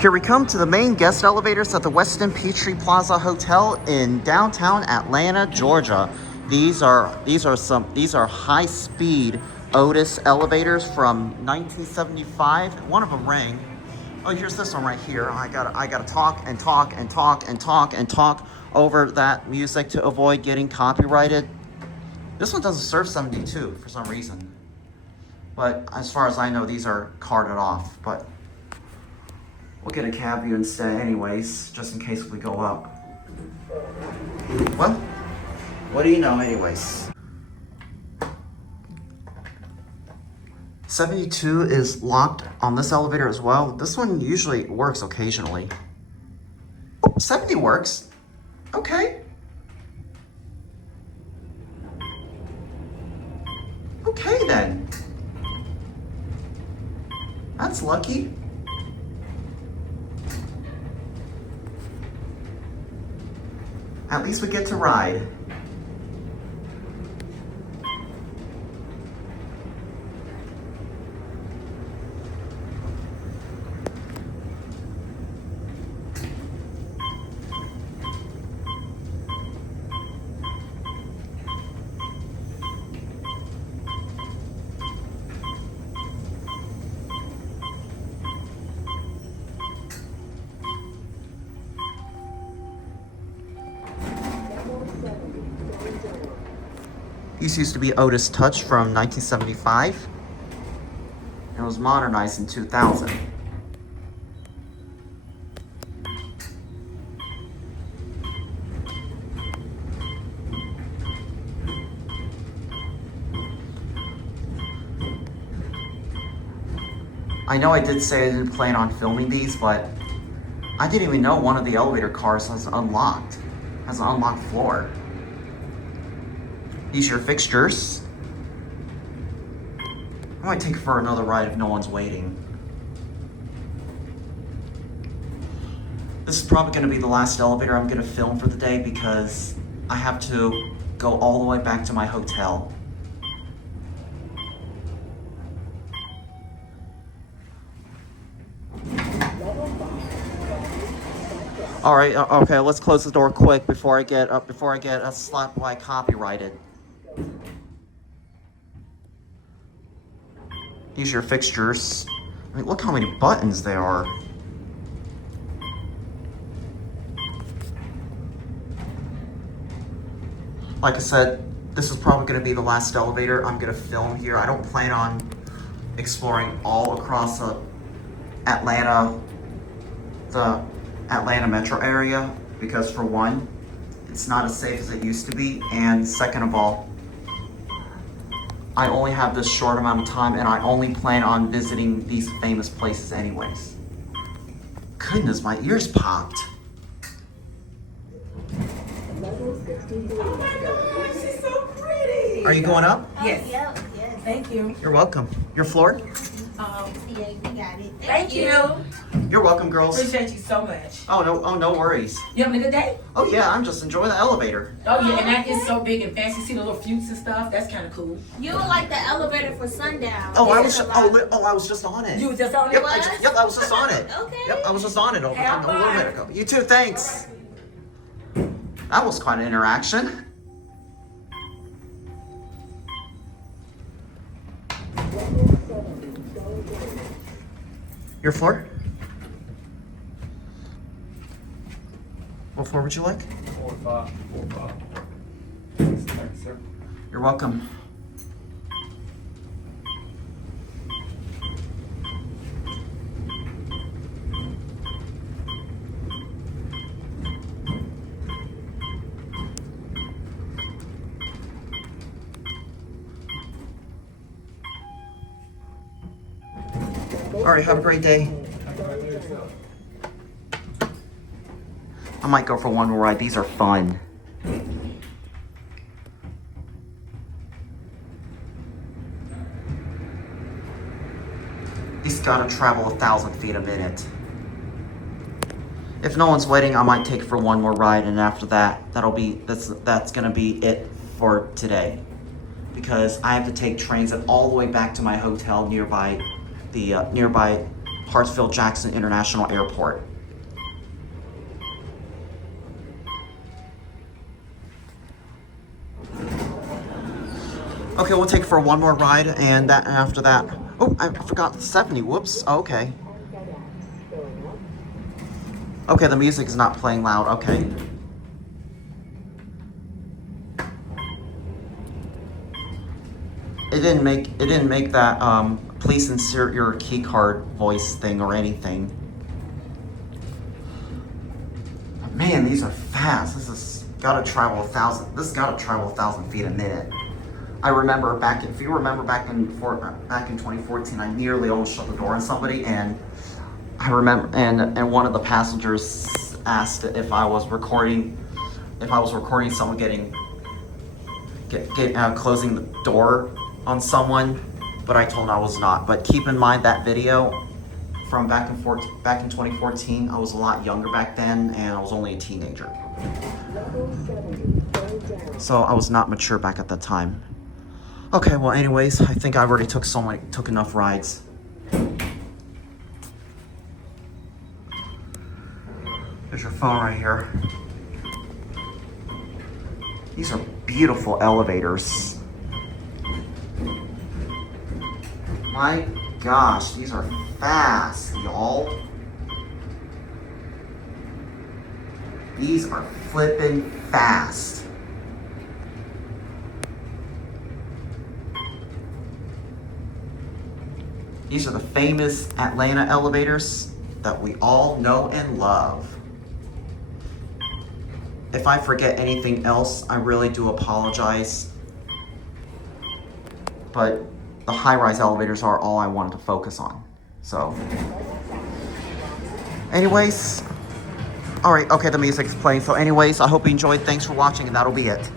Here we come to the main guest elevators at the Westin Peachtree Plaza Hotel in downtown Atlanta, Georgia. These are high-speed Otis elevators from 1975. One of them rang. Oh, here's this one right here. I gotta talk over that music to avoid getting copyrighted. This one doesn't serve 72 for some reason. But as far as I know, these are carded off. But we'll get a cab view instead anyways, just in case we go up. Well, what do you know anyways? 72 is locked on this elevator as well. This one usually works occasionally. 70 works. Okay. Okay then. That's lucky. At least we get to ride. These used to be Otis Touch from 1975. And it was modernized in 2000. I know I did say I didn't plan on filming these, but I didn't even know one of the elevator cars has an unlocked floor. These are your fixtures. I might take it for another ride if no one's waiting. This is probably going to be the last elevator I'm going to film for the day because I have to go all the way back to my hotel. All right, okay, let's close the door quick before I get slapped by copyrighted. These are your fixtures. I mean, look how many buttons there are. Like I said, this is probably going to be the last elevator I'm going to film here. I don't plan on exploring all across the Atlanta metro area because, for one, it's not as safe as it used to be, and second of all, I only have this short amount of time and I only plan on visiting these famous places anyways. Goodness, my ears popped. Oh my God, she's so pretty. Are you going up? Yes. Yes. Thank you. You're welcome. Your floor? Yeah, you got it. Thank you. You're welcome, girls. Appreciate you so much. Oh, no worries. You having a good day? Oh yeah, I'm just enjoying the elevator. Oh yeah, and that is so big and fancy. See the little flutes and stuff? That's kind of cool. You were like the elevator for sundown. Oh, I It's was a lot. I was just on it. You was just on Yep, it? I was just on it. Okay. Yep, I was just on it a Have little fun. minute ago. You too, thanks. That was quite an interaction. Your floor? What floor would you like? 4 5. 4 5. Thanks, sir. You're welcome. All right, have a great day. I might go for one more ride. These are fun. These gotta travel 1,000 feet a minute. If no one's waiting, I might take it for one more ride, and after that, that's gonna be it for today. Because I have to take transit all the way back to my hotel nearby the Hartsfield-Jackson International Airport. Okay, we'll take for one more ride, and that after that. Oh, I forgot 70. Whoops. Okay. Okay, the music is not playing loud. Okay. It didn't make that please insert your key card voice thing or anything. But man, these are fast. This has gotta travel 1,000 feet a minute. I remember if you remember back in 2014, I nearly almost shut the door on somebody, and I remember, and one of the passengers asked if I was recording someone closing the door on someone, but I told him I was not. But keep in mind that video from back in 2014, I was a lot younger back then, and I was only a teenager, so I was not mature back at that time. Okay, well, anyways, I think I already took enough rides. There's your phone right here. These are beautiful elevators. My gosh, these are fast, y'all. These are flippin' fast. These are the famous Atlanta elevators that we all know and love. If I forget anything else, I really do apologize. But the high-rise elevators are all I wanted to focus on. So, anyways, all right, okay, the music's playing. So anyways, I hope you enjoyed. Thanks for watching, and that'll be it.